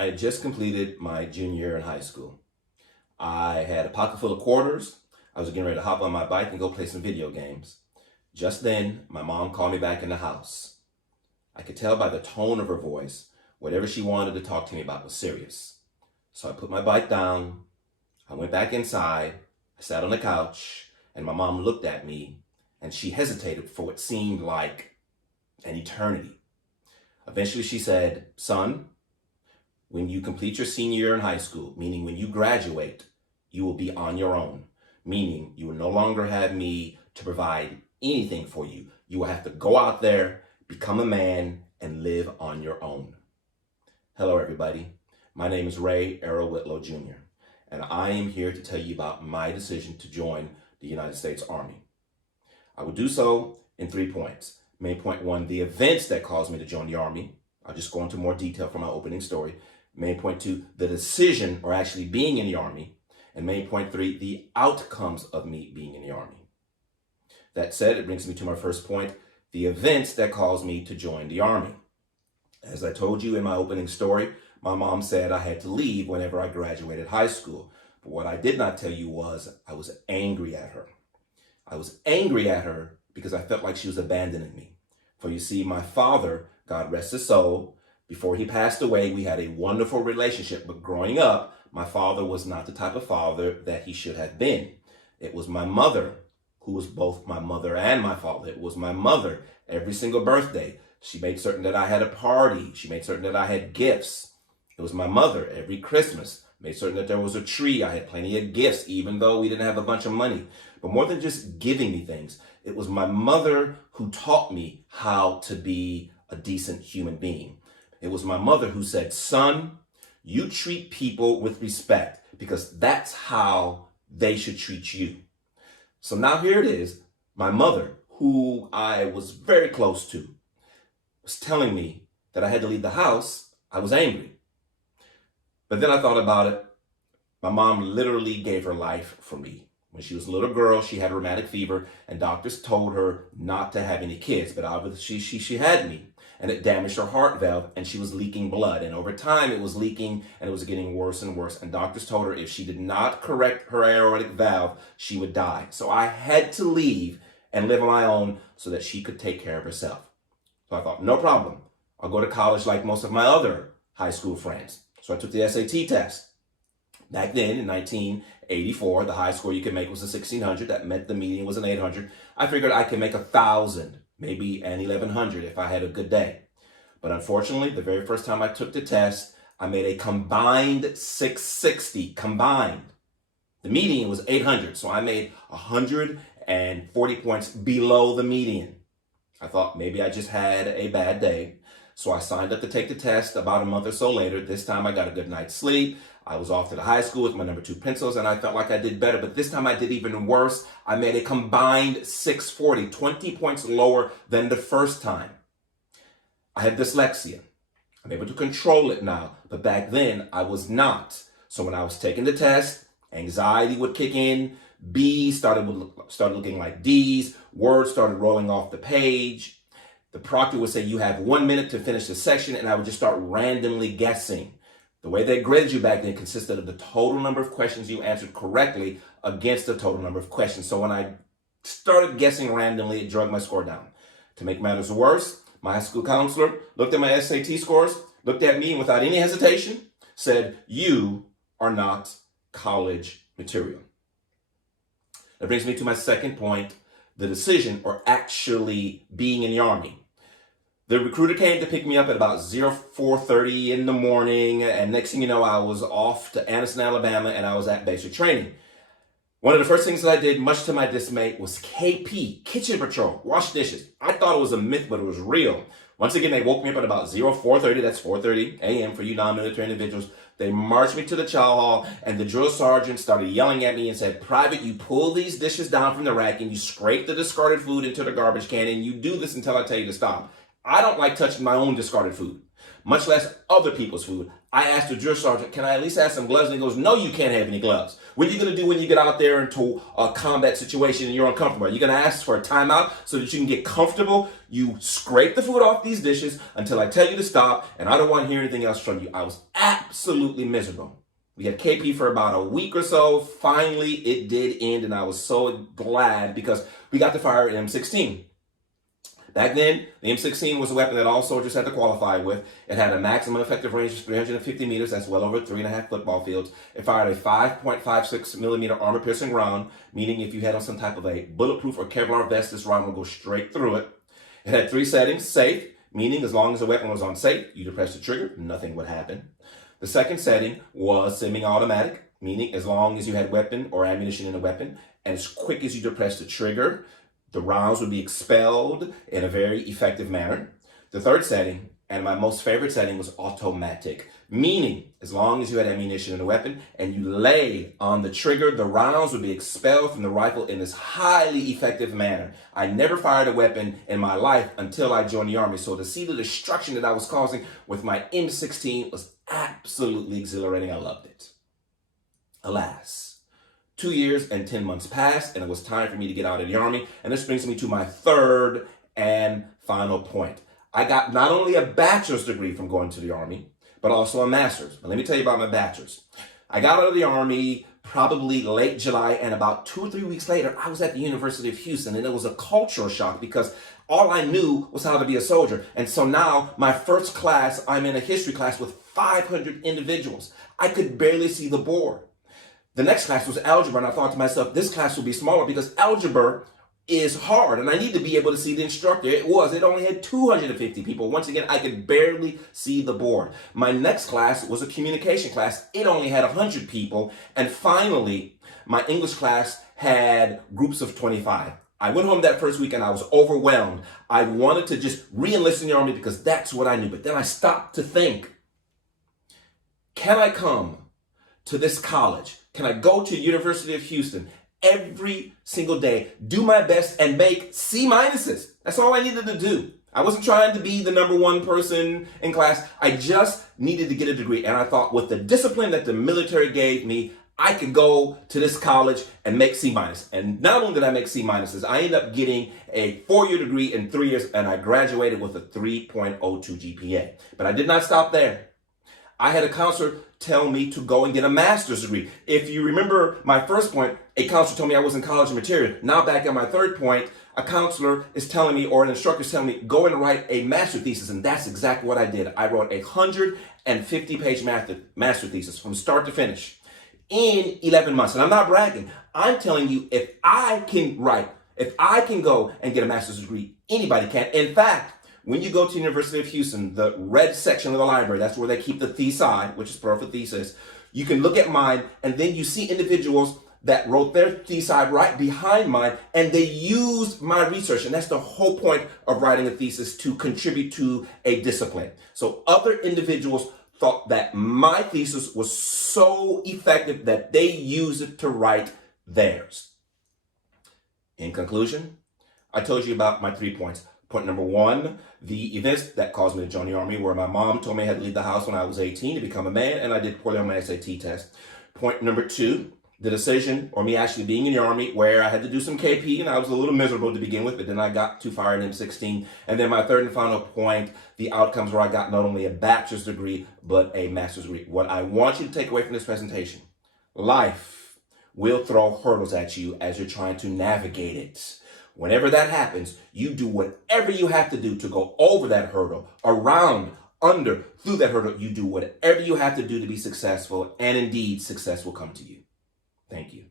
I had just completed my junior year in high school. I had a pocket full of quarters. I was getting ready to hop on my bike and go play some video games. Just then, my mom called me back in the house. I could tell by the tone of her voice, whatever she wanted to talk to me about was serious. So I put my bike down. I went back inside. I sat on the couch, and my mom looked at me, and she hesitated for what seemed like an eternity. Eventually she said, "Son, when you complete your senior year in high school, meaning when you graduate, you will be on your own, meaning you will no longer have me to provide anything for you. You will have to go out there, become a man, and live on your own." Hello, everybody. My name is Ray Errol Whitlow Jr., and I am here to tell you about my decision to join the United States Army. I will do so in 3 points. Main point 1, the events that caused me to join the Army. I'll just go into more detail from my opening story. Main point 2, the decision or actually being in the Army. And main point 3, the outcomes of me being in the Army. That said, it brings me to my first point, the events that caused me to join the Army. As I told you in my opening story, my mom said I had to leave whenever I graduated high school. But what I did not tell you was I was angry at her. I was angry at her because I felt like she was abandoning me. For you see, my father, God rest his soul, before he passed away, we had a wonderful relationship. But growing up, my father was not the type of father that he should have been. It was my mother who was both my mother and my father. It was my mother every single birthday. She made certain that I had a party. She made certain that I had gifts. It was my mother every Christmas. Made certain that there was a tree. I had plenty of gifts, even though we didn't have a bunch of money. But more than just giving me things, it was my mother who taught me how to be a decent human being. It was my mother who said, "Son, you treat people with respect because that's how they should treat you." So now here it is, my mother, who I was very close to, was telling me that I had to leave the house. I was angry. But then I thought about it. My mom literally gave her life for me. When she was a little girl, she had rheumatic fever, and doctors told her not to have any kids. But obviously, she had me, and it damaged her heart valve, and she was leaking blood. And over time, it was leaking, and it was getting worse and worse. And doctors told her if she did not correct her aortic valve, she would die. So I had to leave and live on my own so that she could take care of herself. So I thought, no problem. I'll go to college like most of my other high school friends. So I took the SAT test. Back then, in 1984, the high score you could make was a 1600. That meant the median was an 800. I figured I could make 1,000, maybe an 1100 if I had a good day. But unfortunately, the very first time I took the test, I made a combined 660, combined. The median was 800, so I made 140 points below the median. I thought maybe I just had a bad day. So I signed up to take the test about a month or so later. This time I got a good night's sleep. I was off to the high school with my number 2 pencils, and I felt like I did better. But this time I did even worse. I made a combined 640, 20 points lower than the first time. I have dyslexia. I'm able to control it now, but back then I was not. So when I was taking the test, anxiety would kick in. B's started looking like D's. Words started rolling off the page. The proctor would say, "You have 1 minute to finish the section," and I would just start randomly guessing. The way they graded you back then consisted of the total number of questions you answered correctly against the total number of questions. So when I started guessing randomly, it drug my score down. To make matters worse, my high school counselor looked at my SAT scores, looked at me, and without any hesitation said, "You are not college material." That brings me to my second point, the decision or actually being in the Army. The recruiter came to pick me up at about 4:30 in the morning, and next thing you know, I was off to Anniston, Alabama, and I was at basic training. One of the first things that I did, much to my dismay, was KP, kitchen patrol, wash dishes. I thought it was a myth, but it was real. Once again, they woke me up at about 4:30, that's 4:30 a.m. for you non-military individuals. They marched me to the chow hall, and the drill sergeant started yelling at me and said, "Private, you pull these dishes down from the rack, and you scrape the discarded food into the garbage can, and you do this until I tell you to stop." I don't like touching my own discarded food. much less other people's food. I asked the drill sergeant, can I at least have some gloves? And he goes, no, you can't have any gloves. What are you going to do when you get out there into a combat situation and you're uncomfortable? Are you going to ask for a timeout so that you can get comfortable? You scrape the food off these dishes until I tell you to stop, and I don't want to hear anything else from you. I was absolutely miserable. We had KP for about a week or so. Finally, it did end, and I was so glad because we got to fire an M16. Back then, the M16 was a weapon that all soldiers had to qualify with. It had a maximum effective range of 350 meters. That's well over 3.5 football fields. It fired a 5.56 millimeter armor-piercing round, meaning if you had on some type of a bulletproof or Kevlar vest, this round would go straight through it. It had 3 settings: safe, meaning as long as the weapon was on safe, you depress the trigger, nothing would happen. The second setting was semi-automatic, meaning as long as you had weapon or ammunition in the weapon, and as quick as you depress the trigger, the rounds would be expelled in a very effective manner. The third setting, and my most favorite setting, was automatic, meaning as long as you had ammunition in the weapon and you lay on the trigger, the rounds would be expelled from the rifle in this highly effective manner. I never fired a weapon in my life until I joined the Army, so to see the destruction that I was causing with my M16 was absolutely exhilarating. I loved it. Alas, 2 years and 10 months passed, and it was time for me to get out of the Army. And this brings me to my third and final point. I got not only a bachelor's degree from going to the Army, but also a master's. But let me tell you about my bachelor's. I got out of the Army probably late July, and about 2 or 3 weeks later, I was at the University of Houston, and it was a cultural shock because all I knew was how to be a soldier. And so now, my first class, I'm in a history class with 500 individuals. I could barely see the board. The next class was algebra, and I thought to myself, this class will be smaller because algebra is hard, and I need to be able to see the instructor. It only had 250 people. Once again, I could barely see the board. My next class was a communication class. It only had 100 people. And finally, my English class had groups of 25. I went home that first week and I was overwhelmed. I wanted to just re-enlist in the Army because that's what I knew. But then I stopped to think, can I come to this college? Can I go to University of Houston every single day, do my best, and make C minuses? That's all I needed to do. I wasn't trying to be the number one person in class. I just needed to get a degree. And I thought with the discipline that the military gave me, I could go to this college and make C minus. And not only did I make C minuses, I ended up getting a 4-year degree in 3 years, and I graduated with a 3.02 GPA. But I did not stop there. I had a counselor tell me to go and get a master's degree. If you remember my first point, a counselor told me I wasn't college material. Now back at my third point, a counselor is telling me, or an instructor is telling me, go and write a master thesis. And that's exactly what I did. I wrote a 150-page master thesis from start to finish in 11 months. And I'm not bragging. I'm telling you, if I can go and get a master's degree, anybody can. In fact, when you go to the University of Houston, the red section of the library, that's where they keep the thesis, which is part of a thesis. You can look at mine, and then you see individuals that wrote their thesis right behind mine, and they used my research. And that's the whole point of writing a thesis, to contribute to a discipline. So other individuals thought that my thesis was so effective that they used it to write theirs. In conclusion, I told you about my 3 points. Point number 1, the events that caused me to join the Army, where my mom told me I had to leave the house when I was 18 to become a man, and I did poorly on my SAT test. Point number 2, the decision, or me actually being in the Army, where I had to do some KP, and I was a little miserable to begin with, but then I got to fire an M16. And then my third and final point, the outcomes where I got not only a bachelor's degree, but a master's degree. What I want you to take away from this presentation: life will throw hurdles at you as you're trying to navigate it. Whenever that happens, you do whatever you have to do to go over that hurdle, around, under, through that hurdle. You do whatever you have to do to be successful, and indeed, success will come to you. Thank you.